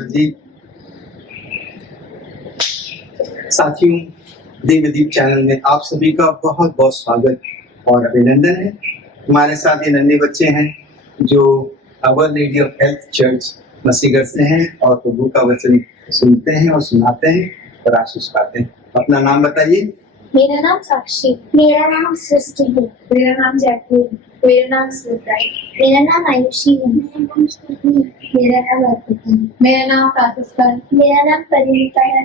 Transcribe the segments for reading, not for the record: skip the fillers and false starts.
जी साथियों, देवदीप चैनल में आप सभी का बहुत बहुत स्वागत और अभिनंदन है। हमारे साथ ये नन्हे बच्चे हैं जो our lady of health church Masihgarh से हैं और प्रभु का वचन सुनते हैं और सुनाते हैं और आशीष पाते हैं। अपना नाम बताइए। मेरा नाम साक्षी। मेरा नाम सृष्टि है। मेरा नाम जैकलीन। मेरा नाम स्मिता है। मेरा नाम आयुषी है। मेरा नाम स्मिता है। मेरा नाम अर्पिता है। मेरा नाम प्रातस्का है। मेरा नाम परिणीता है।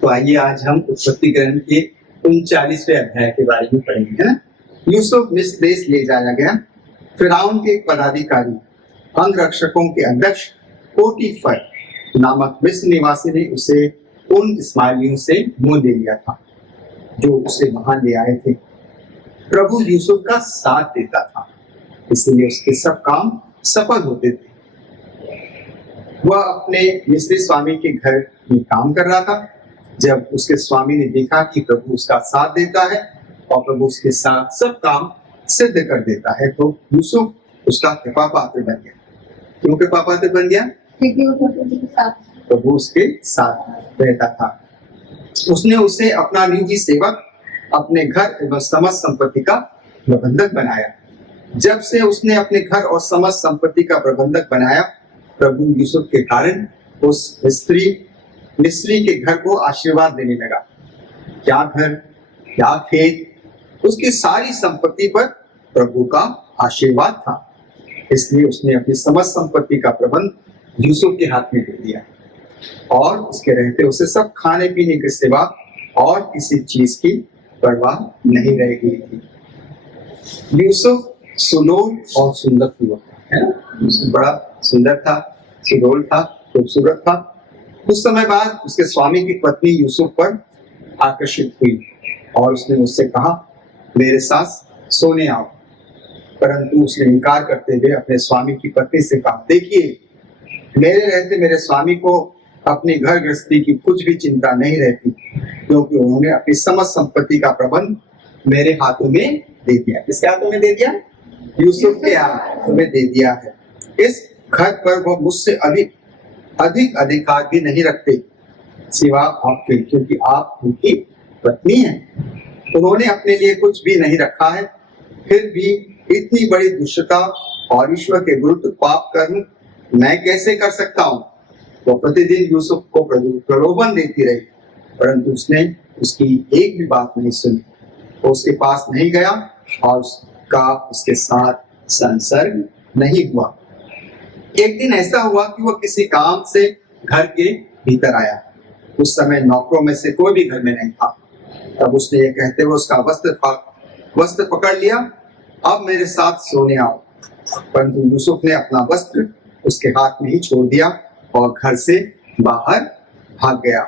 तो आइए आज हम उत्पत्ति ग्रंथ के 39वें अध्याय के बारे में पढ़ेंगे, है ना। यूसुफ मिस्र देश ले जाया गया। फिरौन के एक पदाधिकारी अंगरक्षकों के अध्यक्ष पोटीफर नामक मिस्र निवासी ने उसे उन इस्माइलियों से मोह ले लिया था जो उसे वहां ले आए थे। प्रभु यूसुफ का साथ देता था, इसलिए उसके सब काम सफल होते थे। वह अपने मिस्री स्वामी के घर में काम कर रहा था। जब उसके स्वामी ने देखा कि प्रभु उसका साथ देता है और प्रभु उसके साथ सब काम सिद्ध कर देता है, तो यूसुफ उसका कृपा पात्र बन गया। क्यों कृपा पात्र बन गया? प्रभु उसके साथ रहता था। उसने उसे अपना निजी सेवक, अपने घर एवं समस्त संपत्ति का प्रबंधक बनाया। जब से उसने अपने घर और समस्त संपत्ति का प्रबंधक बनाया, प्रभु यूसुफ के कारण उस मिस्री के घर को आशीर्वाद देने लगा। क्या घर, क्या खेत, उसकी सारी संपत्ति पर प्रभु का आशीर्वाद था। इसलिए उसने अपनी समस्त संपत्ति का प्रबंध यूसुफ के हाथ में दे दिया और उसके रहते उसे सब खाने पीने की सेवा और किसी चीज की परवाह नहीं रह गई थी। यूसुफ सुलोल और सुंदर युवक है ना। यूसुफ बड़ा सुंदर था, सुडोल था, खूबसूरत था। कुछ समय बाद उसके स्वामी की पत्नी यूसुफ पर आकर्षित हुई और उसने उससे कहा, मेरे साथ सोने आओ। परंतु उसने इनकार करते हुए अपने स्वामी की पत्नी से कहा, देखिए, मेरे रहते मेरे स्वामी को अपनी घर गृहस्थी की कुछ भी चिंता नहीं रहती, क्योंकि उन्होंने अपनी समस्त संपत्ति का प्रबंध मेरे हाथों में दे दिया। किसके हाथों में दे दिया? यूसुफ के हाथों में दे दिया है। इस घर पर वो मुझसे अधिक अधिकार भी नहीं रखते सिवा आपके, क्योंकि आप उनकी पत्नी हैं। उन्होंने अपने लिए कुछ भी नहीं रखा है, फिर भी इतनी बड़ी दुष्टता और ईश्वर के विरुद्ध पाप कर्म मैं कैसे कर सकता हूँ? वो प्रतिदिन यूसुफ को प्रलोभन देती रही, परंतु उसने उसकी एक भी बात नहीं सुनी। वो उसके पास नहीं गया और उसके साथ संसर्ग नहीं हुआ। एक दिन ऐसा हुआ कि वो किसी काम से घर के भीतर आया। उस समय नौकरों में से कोई भी घर में नहीं था। तब उसने ये कहते हुए उसका वस्त्र पकड़ लिया, अब मेरे साथ सोने आओ। परंतु यूसुफ ने अपना वस्त्र उसके हाथ में ही छोड़ दिया और घर से बाहर भाग गया।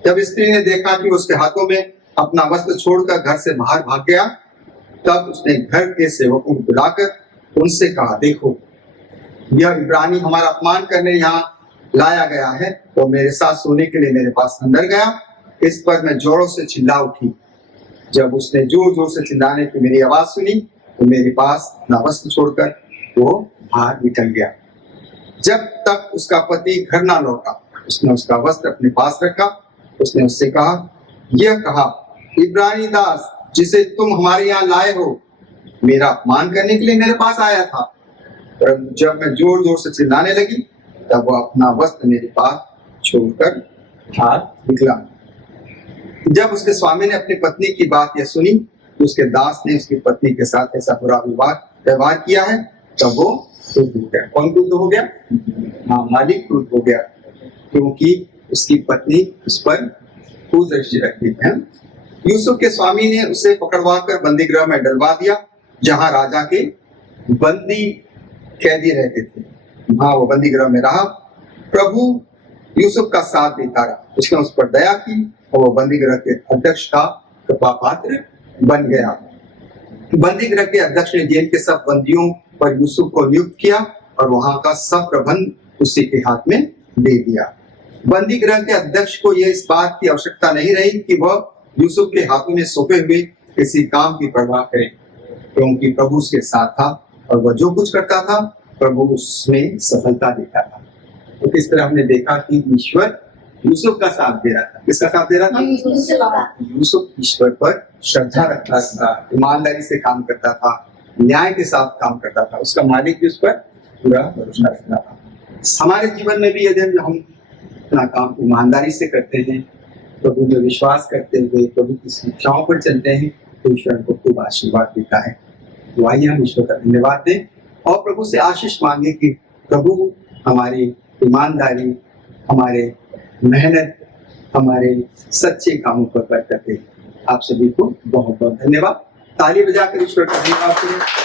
जब स्त्री ने देखा कि उसके हाथों में अपना वस्त्र छोड़कर घर से बाहर भाग गया, तब उसने घर के सेवकों को बुलाकर उनसे कहा, देखो, यह इब्रानी हमारा अपमान करने यहाँ लाया गया है और मेरे साथ सोने के लिए मेरे पास अंदर गया। इस पर मैं जोरों से चिल्ला उठी। जब उसने जोर जोर से चिल्लाने की मेरी आवाज सुनी तो मेरे पास अपना वस्त्र छोड़कर वो बाहर निकल गया। जब तक उसका पति घर ना लौटा, उसने उसका वस्त्र अपने पास रखा। उसने उससे कहा, यह कहा, इब्रानी दास जिसे तुम हमारे यहाँ लाए हो, मेरा अपमान करने के लिए मेरे पास आया था। परंतु जब मैं जोर जोर से चिल्लाने लगी, तब वो अपना वस्त्र मेरे पास छोड़कर हाथ निकला। जब उसके स्वामी ने अपनी पत्नी की बात यह सुनी कि उसके दास ने उसकी पत्नी के साथ ऐसा बुरा व्यवहार किया है, तब वो क्रुद्ध हो गया। कौन क्रुद्ध हो गया? हाँ, मालिक क्रुद्ध हो गया, क्योंकि उसकी पत्नी उस पर कुदृष्टि रखती है। यूसुफ के स्वामी ने उसे पकड़वाकर बंदी गृह में डलवा दिया, जहां राजा के बंदी कैदी रहते थे। वहां वो बंदी गृह में रहा। प्रभु यूसुफ का साथ देता रहा। उसने उस पर दया की और वो बंदी गृह के अध्यक्ष का कृपा पात्र बन गया। बंदी गृह के अध्यक्ष ने जेल के सब बंदियों पर यूसुफ को नियुक्त किया और वहां का सब प्रबंध उसी के हाथ में दे दिया। बंदी गृह के अध्यक्ष को यह इस बात की आवश्यकता नहीं रही कि वह यूसुफ के हाथों में सौंपे हुए किसी काम की परवाह करे, क्योंकि प्रभु उसके साथ था और वह जो कुछ करता था प्रभु उसमें सफलता देता था। तो किस तरह हमने देखा कि ईश्वर यूसुफ का साथ दे रहा था। किसका साथ दे रहा था? यूसुफ ईश्वर पर श्रद्धा रखता था, ईमानदारी से काम करता था, न्याय के साथ काम करता था, उसका मालिक भी उस पर पूरा भरोसा रखता था। हमारे जीवन में भी यदि हम अपना काम ईमानदारी से करते हैं, प्रभु में विश्वास करते हुए प्रभु की शिक्षाओं पर चलते हैं, तो ईश्वर को खूब आशीर्वाद देता है। तो आइए हम ईश्वर का धन्यवाद दें और प्रभु से आशीष मांगे कि प्रभु हमारी ईमानदारी, हमारे मेहनत, हमारे सच्चे कामों पर बरकत दे। आप सभी को बहुत बहुत धन्यवाद। ताली बजाकर ईश्वर का धन्यवाद करें।